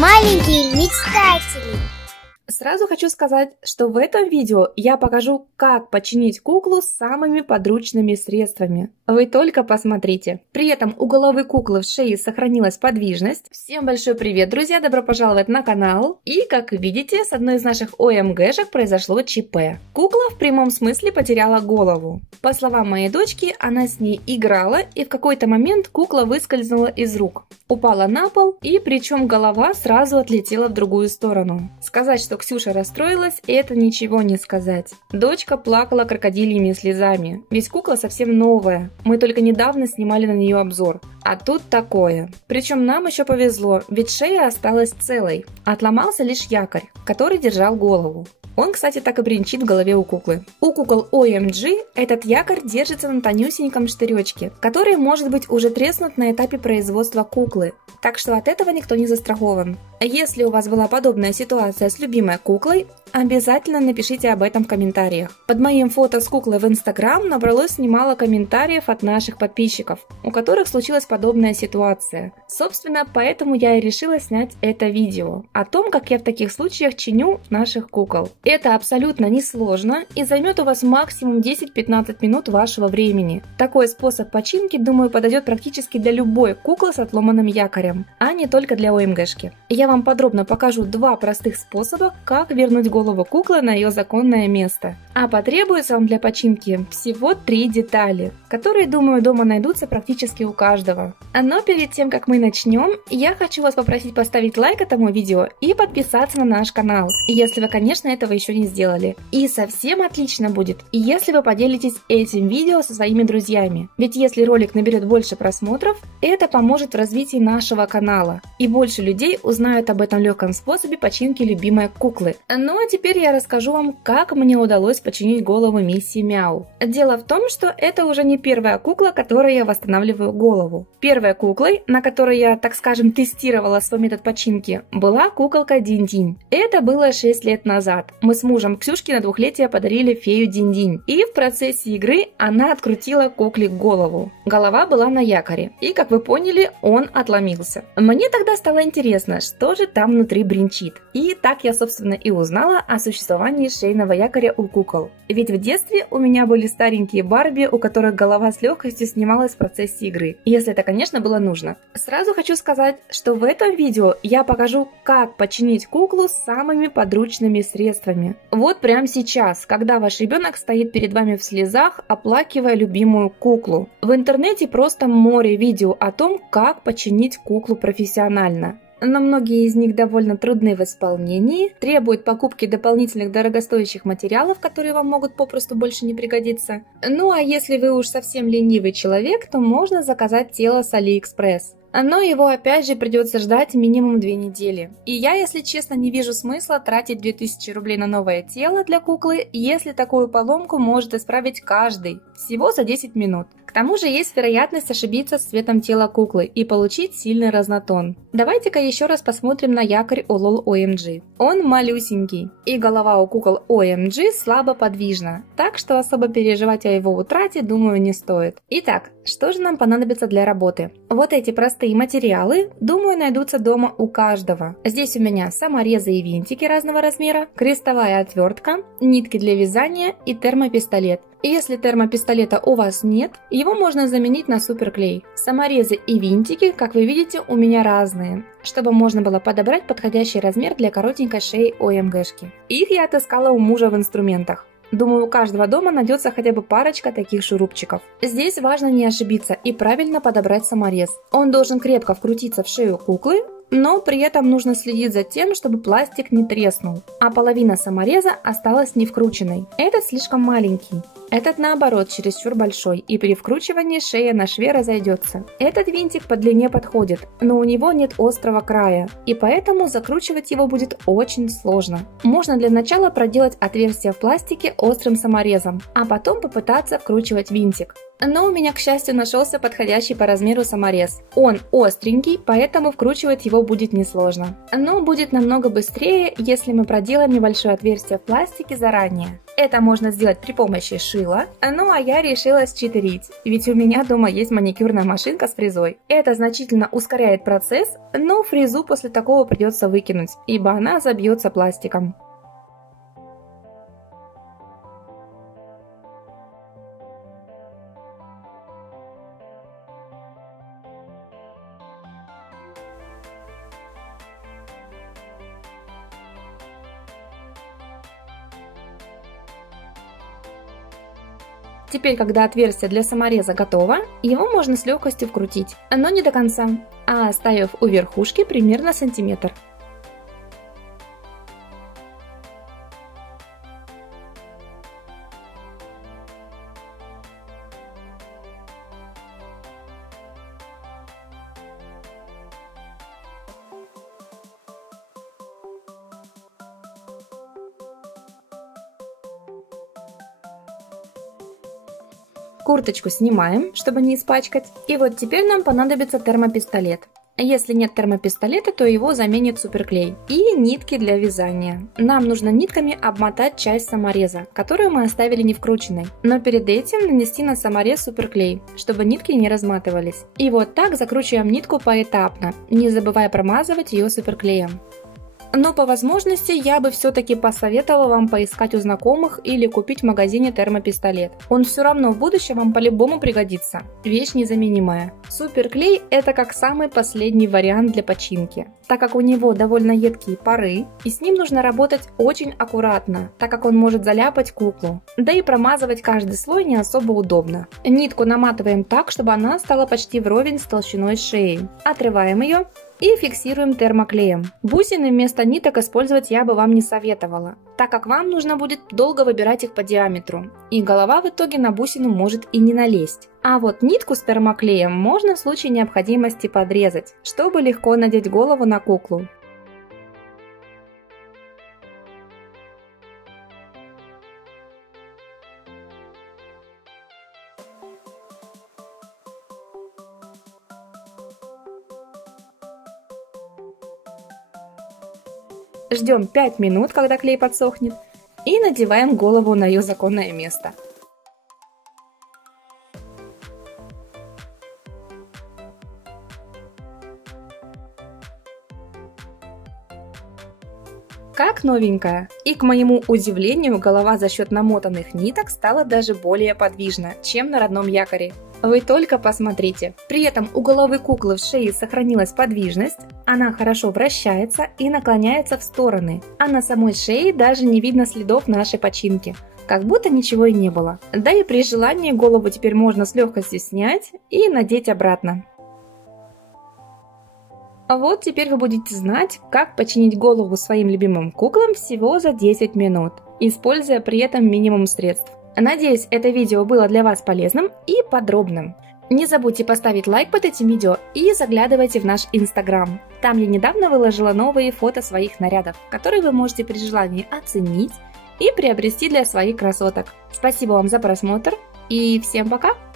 Маленькие мечтатели. Сразу хочу сказать, что в этом видео я покажу, как починить куклу самыми подручными средствами. Вы только посмотрите. При этом у головы куклы в шее сохранилась подвижность. Всем большой привет, друзья! Добро пожаловать на канал. И, как видите, с одной из наших ОМГшек произошло ЧП. Кукла в прямом смысле потеряла голову. По словам моей дочки, она с ней играла, и в какой-то момент кукла выскользнула из рук. Упала на пол, и причем голова сразу отлетела в другую сторону. Сказать, что Ксюша расстроилась, это ничего не сказать. Дочка плакала крокодильями слезами, ведь кукла совсем новая. Мы только недавно снимали на нее обзор. А тут такое. Причем нам еще повезло, ведь шея осталась целой. Отломался лишь якорь, который держал голову. Он, кстати, так и бренчит в голове у куклы. У кукол OMG этот якорь держится на тонюсеньком штыречке, который может быть уже треснут на этапе производства куклы. Так что от этого никто не застрахован. Если у вас была подобная ситуация с любимой куклой, обязательно напишите об этом в комментариях. Под моим фото с куклой в Instagram набралось немало комментариев от наших подписчиков, у которых случилась подобная ситуация. Собственно, поэтому я и решила снять это видео о том, как я в таких случаях чиню наших кукол. Это абсолютно несложно и займет у вас максимум 10-15 минут вашего времени. Такой способ починки, думаю, подойдет практически для любой куклы с отломанным якорем, а не только для ОМГшки. Я вам подробно покажу два простых способа, как вернуть голову куклы на ее законное место. А потребуется вам для починки всего 3 детали, которые, думаю, дома найдутся практически у каждого. Но перед тем, как мы начнем, я хочу вас попросить поставить лайк этому видео и подписаться на наш канал, если вы, конечно, этого еще не сделали. И совсем отлично будет, если вы поделитесь этим видео со своими друзьями. Ведь если ролик наберет больше просмотров, это поможет в развитии нашего канала, и больше людей узнают об этом легком способе починки любимой куклы. Ну а теперь я расскажу вам, как мне удалось починить голову Мисси Мяу. Дело в том, что это уже не первая кукла, которой я восстанавливаю голову. Первой куклой, на которой я, так скажем, тестировала свой метод починки, была куколка Динь-Динь. Это было 6 лет назад. Мы с мужем Ксюшке на 2-летие подарили фею Динь-Динь, и в процессе игры она открутила кукле голову. Голова была на якоре, и, как вы поняли, он отломился. Мне тогда стало интересно, что же там внутри бренчит. И так я, собственно, и узнала о существовании шейного якоря у кукол. Ведь в детстве у меня были старенькие Барби, у которых голова с легкостью снималась в процессе игры. Если это, конечно, было нужно. Сразу хочу сказать, что в этом видео я покажу, как починить куклу с самыми подручными средствами. Вот прямо сейчас, когда ваш ребенок стоит перед вами в слезах, оплакивая любимую куклу. В интернете просто море видео о том, как починить куклу профессионально. Но многие из них довольно трудны в исполнении, требуют покупки дополнительных дорогостоящих материалов, которые вам могут попросту больше не пригодиться. Ну а если вы уж совсем ленивый человек, то можно заказать тело с AliExpress. Но его опять же придется ждать минимум 2 недели. И я, если честно, не вижу смысла тратить 2000 рублей на новое тело для куклы, если такую поломку может исправить каждый, всего за 10 минут. К тому же есть вероятность ошибиться с цветом тела куклы и получить сильный разнотон. Давайте-ка еще раз посмотрим на якорь у LOL OMG. Он малюсенький, и голова у кукол OMG слабо подвижна, так что особо переживать о его утрате, думаю, не стоит. Итак, что же нам понадобится для работы? Вот эти простые материалы, думаю, найдутся дома у каждого. Здесь у меня саморезы и винтики разного размера, крестовая отвертка, нитки для вязания и термопистолет. И если термопистолета у вас нет, его можно заменить на суперклей. Саморезы и винтики, как вы видите, у меня разные, чтобы можно было подобрать подходящий размер для коротенькой шеи ОМГшки. Их я отыскала у мужа в инструментах. Думаю, у каждого дома найдется хотя бы парочка таких шурупчиков. Здесь важно не ошибиться и правильно подобрать саморез. Он должен крепко вкрутиться в шею куклы, но при этом нужно следить за тем, чтобы пластик не треснул, а половина самореза осталась не вкрученной. Этот слишком маленький. Этот, наоборот, чересчур большой, и при вкручивании шея на шве разойдется. Этот винтик по длине подходит, но у него нет острого края, и поэтому закручивать его будет очень сложно. Можно для начала проделать отверстие в пластике острым саморезом, а потом попытаться вкручивать винтик. Но у меня, к счастью, нашелся подходящий по размеру саморез. Он остренький, поэтому вкручивать его будет несложно. Но будет намного быстрее, если мы проделаем небольшое отверстие в пластике заранее. Это можно сделать при помощи шила, ну а я решила считерить, ведь у меня дома есть маникюрная машинка с фрезой. Это значительно ускоряет процесс, но фрезу после такого придется выкинуть, ибо она забьется пластиком. Теперь, когда отверстие для самореза готово, его можно с легкостью вкрутить, но не до конца, а оставив у верхушки примерно сантиметр. Курточку снимаем, чтобы не испачкать. И вот теперь нам понадобится термопистолет. Если нет термопистолета, то его заменит суперклей. И нитки для вязания. Нам нужно нитками обмотать часть самореза, которую мы оставили не вкрученной. Но перед этим нанести на саморез суперклей, чтобы нитки не разматывались. И вот так закручиваем нитку поэтапно, не забывая промазывать ее суперклеем. Но по возможности я бы все-таки посоветовала вам поискать у знакомых или купить в магазине термопистолет. Он все равно в будущем вам по-любому пригодится. Вещь незаменимая. Суперклей – это как самый последний вариант для починки, так как у него довольно едкие пары, и с ним нужно работать очень аккуратно, так как он может заляпать куклу. Да и промазывать каждый слой не особо удобно. Нитку наматываем так, чтобы она стала почти вровень с толщиной шеи. Отрываем ее и фиксируем термоклеем. Бусины вместо ниток использовать я бы вам не советовала, так как вам нужно будет долго выбирать их по диаметру, и голова в итоге на бусину может и не налезть. А вот нитку с термоклеем можно в случае необходимости подрезать, чтобы легко надеть голову на куклу. Ждем 5 минут, когда клей подсохнет, и надеваем голову на ее законное место. Как новенькая. И к моему удивлению, голова за счет намотанных ниток стала даже более подвижна, чем на родном якоре. Вы только посмотрите. При этом у головы куклы в шее сохранилась подвижность, она хорошо вращается и наклоняется в стороны, а на самой шее даже не видно следов нашей починки, как будто ничего и не было. Да и при желании голову теперь можно с легкостью снять и надеть обратно. А вот теперь вы будете знать, как починить голову своим любимым куклам всего за 10 минут, используя при этом минимум средств. Надеюсь, это видео было для вас полезным и подробным. Не забудьте поставить лайк под этим видео и заглядывайте в наш инстаграм. Там я недавно выложила новые фото своих нарядов, которые вы можете при желании оценить и приобрести для своих красоток. Спасибо вам за просмотр и всем пока!